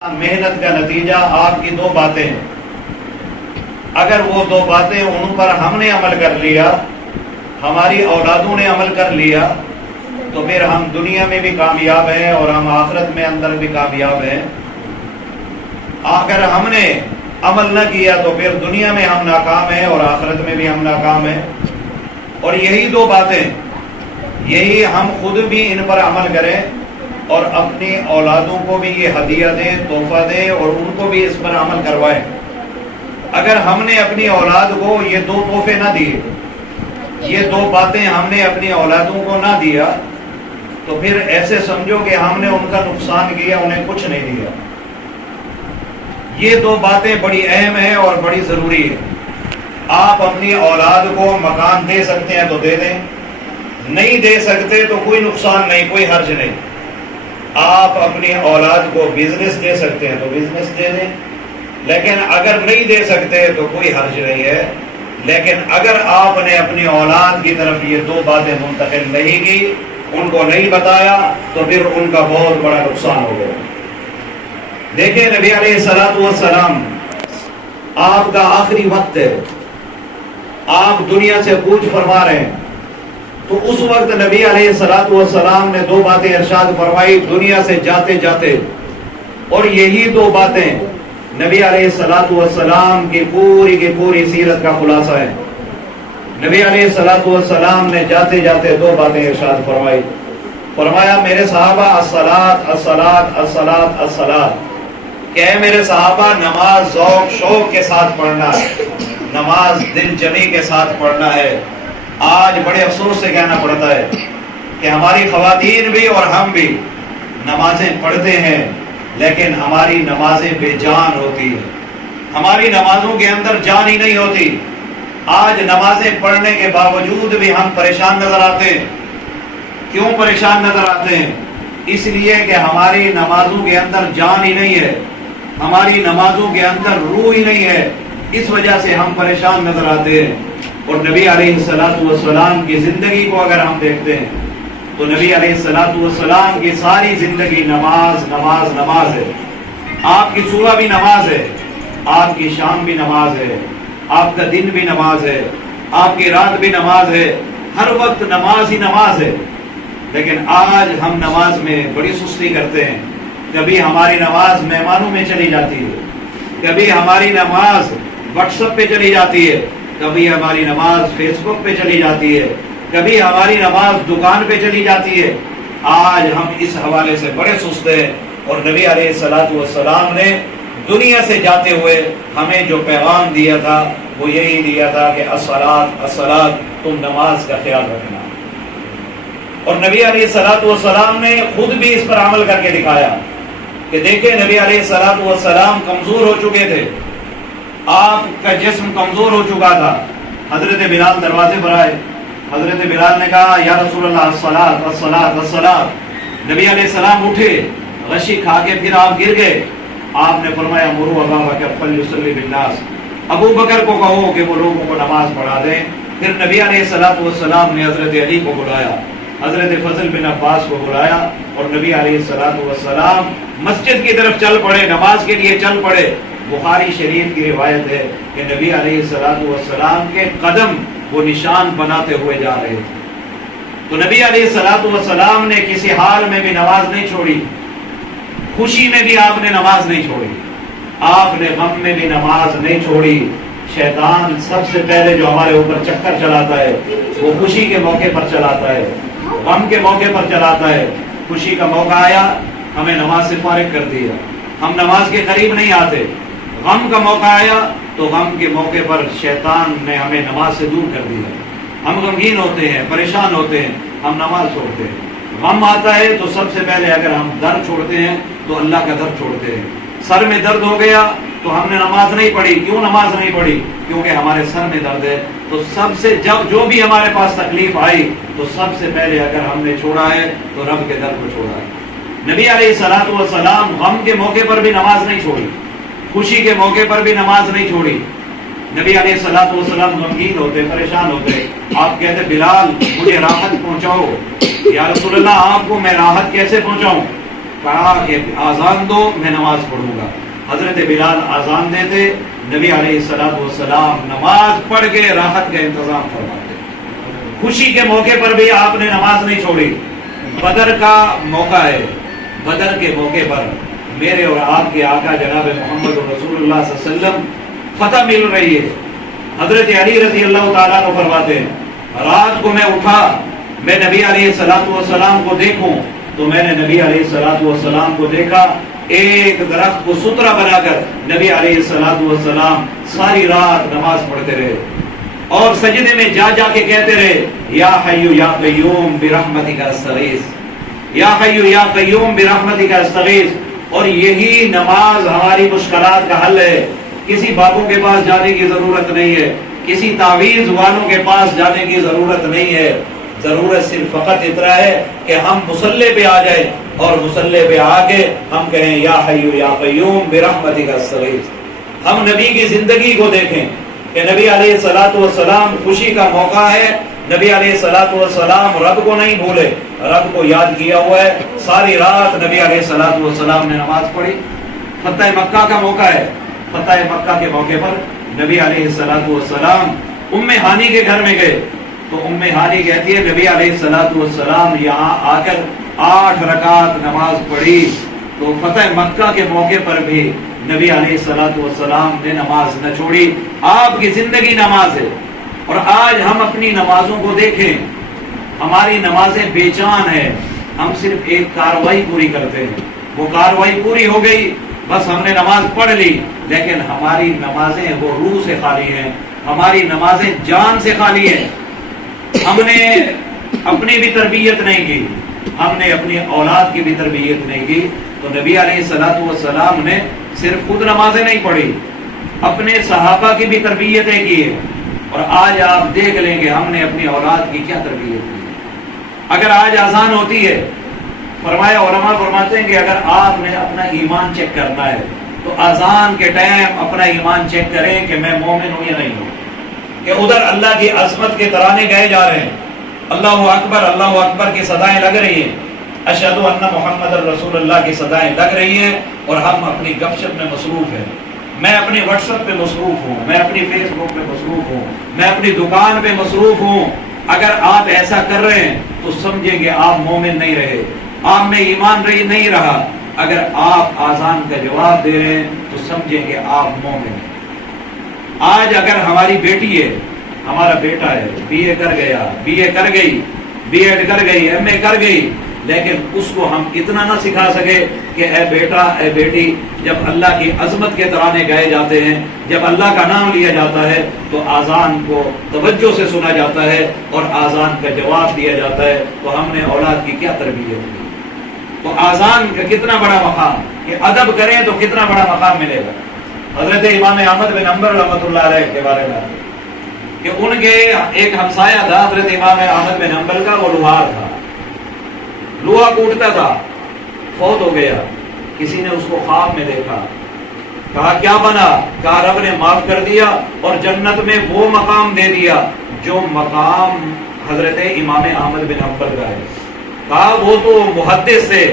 محنت کا نتیجہ آپ کی دو باتیں ہیں۔ اگر وہ دو باتیں ان پر ہم نے عمل کر لیا، ہماری اولادوں نے عمل کر لیا، تو پھر ہم دنیا میں بھی کامیاب ہیں اور ہم آخرت میں اندر بھی کامیاب ہیں۔ اگر ہم نے عمل نہ کیا تو پھر دنیا میں ہم ناکام ہیں اور آخرت میں بھی ہم ناکام ہیں۔ اور یہی دو باتیں، یہی ہم خود بھی ان پر عمل کریں اور اپنی اولادوں کو بھی یہ ہدیہ دیں، تحفہ دیں اور ان کو بھی اس پر عمل کروائیں۔ اگر ہم نے اپنی اولاد کو یہ دو تحفے نہ دیے، یہ دو باتیں ہم نے اپنی اولادوں کو نہ دیا، تو پھر ایسے سمجھو کہ ہم نے ان کا نقصان کیا، انہیں کچھ نہیں دیا۔ یہ دو باتیں بڑی اہم ہیں اور بڑی ضروری ہیں۔ آپ اپنی اولاد کو مکان دے سکتے ہیں تو دے دیں، نہیں دے سکتے تو کوئی نقصان نہیں، کوئی حرج نہیں۔ آپ اپنی اولاد کو بزنس دے سکتے ہیں تو بزنس دے دیں، لیکن اگر نہیں دے سکتے تو کوئی حرج نہیں ہے۔ لیکن اگر آپ نے اپنی اولاد کی طرف یہ دو باتیں منتقل نہیں کی، ان کو نہیں بتایا، تو پھر ان کا بہت بڑا نقصان ہو گیا۔ دیکھیں نبی علیہ الصلوۃ والسلام، آپ کا آخری وقت ہے، آپ دنیا سے کوچ فرما رہے ہیں، تو اس وقت نبی علیہ الصلوۃ والسلام نے دو باتیں ارشاد فرمائی دنیا سے جاتے جاتے، اور یہی دو باتیں نبی علیہ الصلوۃ والسلام کی پوری سیرت کا خلاصہ ہے۔ نبی علیہ الصلوۃ والسلام نے جاتے جاتے دو باتیں ارشاد فرمائی۔ فرمایا میرے صحابہ الصلاۃ الصلاۃ الصلاۃ الصلاۃ، کہ اے میرے صحابہ نماز ذوق شوق کے ساتھ پڑھنا ہے، نماز دل جمی کے ساتھ پڑھنا ہے۔ آج بڑے افسوس سے کہنا پڑتا ہے کہ ہماری خواتین بھی اور ہم بھی نمازیں پڑھتے ہیں، لیکن ہماری نمازیں بے جان ہوتی ہیں، ہماری نمازوں کے اندر جان ہی نہیں ہوتی۔ آج نمازیں پڑھنے کے باوجود بھی ہم پریشان نظر آتے ہیں۔ کیوں پریشان نظر آتے ہیں؟ اس لیے کہ ہماری نمازوں کے اندر جان ہی نہیں ہے، ہماری نمازوں کے اندر روح ہی نہیں ہے، اس وجہ سے ہم پریشان نظر آتے ہیں۔ اور نبی علیہ الصلوۃ والسلام کی زندگی کو اگر ہم دیکھتے ہیں تو نبی علیہ الصلوۃ والسلام کی ساری زندگی نماز نماز نماز ہے۔ آپ کی صبح بھی نماز ہے، آپ کی شام بھی نماز ہے، آپ کا دن بھی نماز ہے، آپ کی رات بھی نماز ہے، ہر وقت نماز ہی نماز ہے۔ لیکن آج ہم نماز میں بڑی سستی کرتے ہیں۔ کبھی ہماری نماز مہمانوں میں چلی جاتی ہے، کبھی ہماری نماز واٹس ایپ پہ چلی جاتی ہے، کبھی ہماری نماز فیس بک پہ چلی جاتی ہے، کبھی ہماری نماز دکان پہ چلی جاتی ہے۔ آج ہم اس حوالے سے بڑے سست ہیں، اور نبی علیہ الصلوۃ والسلام نے دنیا سے جاتے ہوئے ہمیں جو پیغام دیا تھا وہ یہی دیا تھا کہ الصلاۃ الصلاۃ، تم نماز کا خیال رکھنا۔ اور نبی علیہ الصلوۃ والسلام نے خود بھی اس پر عمل کر کے دکھایا کہ دیکھیں نبی علیہ الصلوۃ والسلام کمزور ہو چکے تھے، آپ کا جسم کمزور ہو چکا تھا۔ حضرت بلال دروازے پر آئے، حضرت بلال نے کہا یا رسول اللہ الصلاۃ الصلاۃ الصلاۃ۔ نبی علیہ السلام اٹھے، غشی کھا کے پھر آپ گر گئے۔ آپ نے فرمایا مروا ابا بکر فلیصلی بالناس، ابو بکر کو کہو کہ وہ لوگوں کو نماز پڑھا دیں۔ پھر نبی علیہ الصلوۃ والسلام نے حضرت علی کو بلایا، حضرت فضل بن عباس کو بلایا، اور نبی علیہ الصلوۃ والسلام مسجد کی طرف چل پڑے، نماز کے لیے چل پڑے۔ بخاری شریف کی روایت ہے کہ نبی علیہ الصلوۃ والسلام کے قدم وہ نشان بناتے ہوئے جا رہے تھے۔ تو نبی علیہ الصلوۃ والسلام نے کسی حال میں بھی نماز نہیں چھوڑی، خوشی میں بھی آپ نے نماز نہیں چھوڑی، آپ نے غم میں بھی نماز نہیں چھوڑی۔ شیطان سب سے پہلے جو ہمارے اوپر چکر چلاتا ہے وہ خوشی کے موقع پر چلاتا ہے، غم کے موقع پر چلاتا ہے۔ خوشی کا موقع آیا، ہمیں نماز سے فارغ کر دیا، ہم نماز کے قریب نہیں آتے۔ غم کا موقع آیا تو غم کے موقع پر شیطان نے ہمیں نماز سے دور کر دیا، ہم غمگین ہوتے ہیں، پریشان ہوتے ہیں، ہم نماز چھوڑتے ہیں۔ غم آتا ہے تو سب سے پہلے اگر ہم در چھوڑتے ہیں تو اللہ کا در چھوڑتے ہیں۔ سر میں درد ہو گیا تو ہم نے نماز نہیں پڑھی۔ کیوں نماز نہیں پڑھی؟ کیونکہ ہمارے سر میں درد ہے۔ تو سب سے جو بھی ہمارے پاس تکلیف آئی تو سب سے پہلے اگر ہم نے چھوڑا ہے تو رب کے در کو چھوڑا ہے۔ نبی علیہ الصلوۃ والسلام غم کے موقع پر بھی نماز نہیں چھوڑی، خوشی کے موقع پر بھی نماز نہیں چھوڑی۔ نبی علیہ الصلوۃ والسلام غمگین ہوتے، پریشان ہوتے، آپ کہتے بلال مجھے راحت پہنچاؤ۔ یا رسول اللہ آپ کو میں راحت کیسے پہنچاؤں؟ کہا کہ آزان دو میں نماز پڑھوں گا. حضرت بلال آزان دیتے, نبی علیہ السلام نماز پڑھ کے راحت کا انتظام فرماتے. خوشی کے موقع پر بھی آپ نے نماز نہیں چھوڑی. بدر کا موقع ہے, بدر کے موقع پر میرے اور آپ کے آقا جناب محمد رسول اللہ صلی اللہ علیہ وسلم فتح مل رہی ہے. حضرت علی رضی اللہ تعالیٰ کو فرماتے ہیں, رات کو میں اٹھا, میں نبی علیہ السلام کو دیکھوں تو میں نے نبی علیہ السلام کو دیکھا ایک درخت کو سترا بنا کر نبی علیہ السلام ساری رات نماز پڑھتے رہے اور سجدے میں جا جا کے کہتے رہے, یا حی یا قیوم برحمتک استغیث, یا حی یا قیوم برحمتک استغیث. اور یہی نماز ہماری مشکلات کا حل ہے. کسی بابوں کے پاس جانے کی ضرورت نہیں ہے, کسی تعویذ والوں کے پاس جانے کی ضرورت نہیں ہے. ضرورت صرف فقط اتنا ہے کہ ہم مصلی پہ آ جائیں اور مصلی پہ آ کے ہم کہیں یا حی یا قیوم برحمتک استغیث. ہم نبی کی زندگی کو دیکھیں کہ نبی علیہ السلام خوشی کا موقع ہے, نبی علیہ السلام رب کو نہیں بھولے, رب کو یاد کیا ہوا ہے. ساری رات نبی علیہ السلام نے نماز پڑھی. فتح مکہ کا موقع ہے, فتح مکہ کے موقع پر نبی علیہ السلام ام ہانی کے گھر میں گئے تو ام ہانی کہتی ہے نبی علیہ السلام یہاں آ کر 8 رکعت نماز پڑھی. تو فتح مکہ کے موقع پر بھی نبی علیہ السلام نے نماز نہ چھوڑی. آپ کی زندگی نماز ہے. اور آج ہم اپنی نمازوں کو دیکھیں, ہماری نمازیں بے جان ہیں. ہم صرف ایک کاروائی پوری کرتے ہیں, وہ کاروائی پوری ہو گئی, بس ہم نے نماز پڑھ لی, لیکن ہماری نمازیں وہ روح سے خالی ہیں, ہماری نمازیں جان سے خالی ہیں. ہم نے اپنی بھی تربیت نہیں کی, ہم نے اپنی اولاد کی بھی تربیت نہیں کی. تو نبی علیہ السلام نے صرف خود نمازیں نہیں پڑھی, اپنے صحابہ کی بھی تربیتیں کی ہے. اور آج آپ دیکھ لیں گے ہم نے اپنی اولاد کی کیا تربیت کی. اگر آج اذان ہوتی ہے, فرمایا علماء فرماتے ہیں کہ اگر آپ نے اپنا ایمان چیک کرنا ہے تو اذان کے ٹائم اپنا ایمان چیک کریں کہ میں مومن ہوں یا نہیں ہوں. کہ ادھر اللہ کی عظمت کے ترانے گائے جا رہے ہیں, اللہ اکبر کی صدائیں لگ رہی ہیں, اشہد ان محمد رسول اللہ کی صدائیں لگ رہی ہیں, اور ہم اپنی گپ شپ میں مصروف ہیں. میں اپنی واٹس ایپ پہ مصروف ہوں, میں اپنی فیس بک پہ مصروف ہوں, میں اپنی دکان پہ مصروف ہوں. اگر آپ ایسا کر رہے ہیں تو سمجھیں کہ آپ مومن نہیں رہے, آپ میں ایمان نہیں رہا. اگر آپ آزان کا جواب دے رہے ہیں تو سمجھیں کہ آپ مومن ہیں. آج اگر ہماری بیٹی ہے, ہمارا بیٹا ہے, بی اے کر گیا, بی اے کر گئی, بی ایڈ کر گئی, ایم اے کر گئی, لیکن اس کو ہم اتنا نہ سکھا سکے کہ اے بیٹا اے بیٹی, جب اللہ کی عظمت کے ترانے گائے جاتے ہیں, جب اللہ کا نام لیا جاتا ہے تو آزان کو توجہ سے سنا جاتا ہے اور آزان کا جواب دیا جاتا ہے. تو ہم نے اولاد کی کیا تربیت کی. تو آزان کا کتنا بڑا مقام, کہ ادب کریں تو کتنا بڑا مقام ملے گا. حضرت امام احمد بن حنبل رحمۃ اللہ علیہ کے بارے میں کہ ان کے ایک ہمسایہ تھا حضرت امام احمد بن حنبل کا, وہ لوہار تھا, لوہا کوٹتا تھا, فوت ہو گیا. کسی نے اس کو خواب میں دیکھا, کہا کیا بنا, کہا رب نے معاف کر دیا اور جنت میں وہ مقام دے دیا جو مقام حضرت امام احمد بن حنبل کا ہے. کہا وہ تو محدث تھے,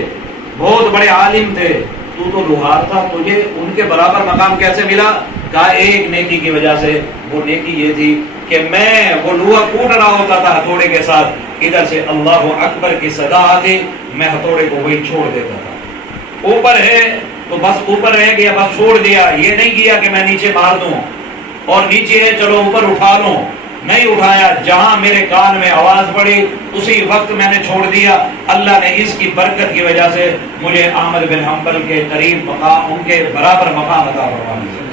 بہت بڑے عالم تھے, تو لوہار تھا, تجھے ان کے برابر مقام کیسے ملا. کہا ایک نیکی کی وجہ سے, وہ نیکی یہ تھی کہ میں وہ لوہا کوٹ رہا ہوتا تھا ہتھوڑے کے ساتھ, ادھر سے اللہ اکبر کی صدا آتی, میں ہتھوڑے کو وہی چھوڑ دیتا تھا. اوپر ہے تو بس اوپر رہ گیا, بس چھوڑ دیا, یہ نہیں کیا کہ میں نیچے مار دوں, اور نیچے ہے چلو اوپر اٹھا لوں, نہیں اٹھایا. جہاں میرے کان میں آواز پڑی اسی وقت میں نے چھوڑ دیا. اللہ نے اس کی برکت کی وجہ سے مجھے احمد بن حنبل کے قریب مقام, ان کے برابر مقام عطا فرما دیا.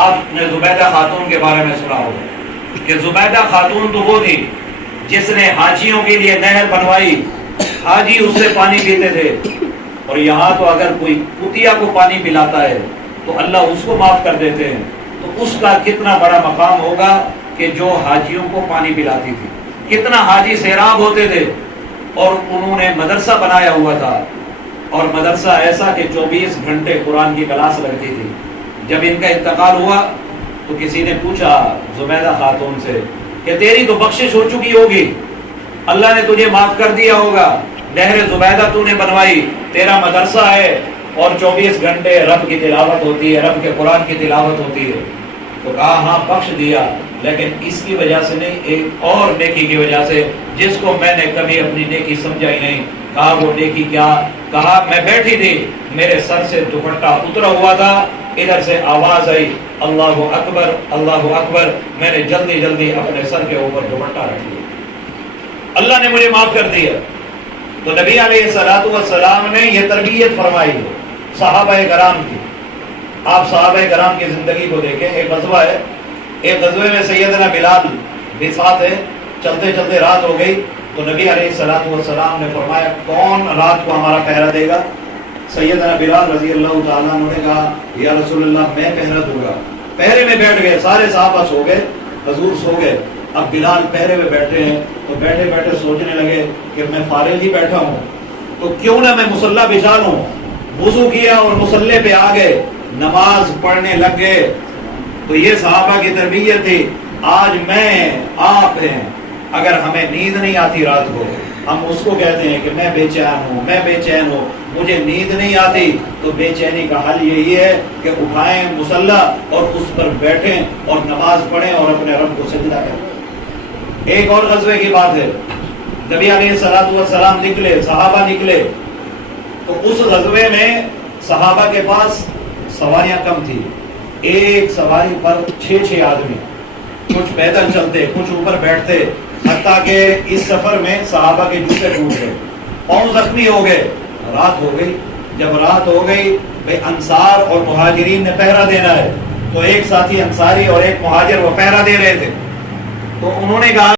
آپ نے زبیدہ خاتون کے بارے میں سنا ہوگا کہ زبیدہ خاتون تو وہ تھی جس نے حاجیوں کے لیے نہر بنوائی, حاجی اس سے پانی پیتے تھے. اور یہاں تو اگر کوئی کتیا کو پانی پلاتا ہے تو اللہ اس کو معاف کر دیتے ہیں. تو اس کا کتنا بڑا مقام ہوگا کہ جو حاجیوں کو پانی پلاتی تھی. کتنا حاجی سیراب ہوتے تھے, اور انہوں نے مدرسہ بنایا ہوا تھا, اور مدرسہ ایسا کہ 24 گھنٹے قرآن کی کلاس لگتی تھی. جب ان کا انتقال ہوا تو کسی نے پوچھا زبیدہ خاتون سے کہ تیری تو بخشش ہو چکی ہوگی, اللہ نے تجھے معاف کر دیا ہوگا, نہر زبیدہ تو نے بنوائی، تیرا مدرسہ ہے اور 24 گھنٹے رب کی تلاوت ہوتی ہے، رب کے قرآن کی تلاوت ہوتی ہے۔ تو کہا ہاں بخش دیا، لیکن اس کی وجہ سے نہیں، ایک اور نیکی کی وجہ سے جس کو میں نے کبھی اپنی نیکی سمجھا ہی نہیں۔ کہا وہ نیکی کیا؟ کہا میں بیٹھی تھی، میرے سر سے دوپٹہ اترا ہوا تھا، ادھر سے آواز آئی اللہ اکبر اللہ اکبر، میں نے جلدی جلدی اپنے سر کے اوپر دوپٹہ رکھ لیا، اللہ نے مجھے معاف کر دیا۔ تو نبی علیہ الصلوۃ والسلام نے یہ تربیت فرمائی ہے صحابہ کرام کی۔ آپ صحابہ کرام کی زندگی کو دیکھیں، ایک غزوہ ہے، ایک غزوے میں سیدنا بلال بھی ساتھ ہے، چلتے چلتے رات ہو گئی، تو نبی علیہ الصلوۃ والسلام نے فرمایا کون رات کو ہمارا پہرا دے گا؟ سیدنا بلال رضی اللہ تعالیٰ عنہ نے کہا یا رسول اللہ میں پہرا دوں گا۔ پہرے میں بیٹھ گئے، سارے صحابہ سو گئے، حضور سو گئے، اب بلال پہرے میں بیٹھے ہیں، تو بیٹھے بیٹھے سوچنے لگے کہ میں فارغ ہی بیٹھا ہوں تو کیوں نہ میں مصلی بچھا لوں۔ وضو کیا اور مصلی پہ آ گئے، نماز پڑھنے لگ گئے۔ تو یہ صحابہ کی تربیت تھی۔ آج میں آپ ہیں، اگر ہمیں نیند نہیں آتی رات کو، ہم اس کو کہتے ہیں کہ میں بے چین ہوں، میں بے چین ہوں، مجھے نیند نہیں آتی، تو بے چینی کا حل یہی ہے کہ اٹھائیں مصلی اور اس پر بیٹھیں اور نماز پڑھیں اور اپنے رب کو سجدہ کریں۔ ایک اور غزوے کی بات ہے، نبی علیہ الصلوۃ والسلام نکلے، صحابہ نکلے، تو اس غزوے میں صحابہ کے پاس سواریاں کم تھی، ایک سواری پر 6 آدمی، کچھ پیدل چلتے، کچھ اوپر بیٹھتے، حتیٰ کہ اس سفر میں صحابہ کے جوتے ٹوٹ گئے، پاؤں زخمی ہو گئے۔ رات ہو گئی، جب رات ہو گئی بھائی انصار اور مہاجرین نے پہرا دینا ہے، تو ایک ساتھی انصاری اور ایک مہاجر وہ پہرا دے رہے تھے، تو انہوں نے کہا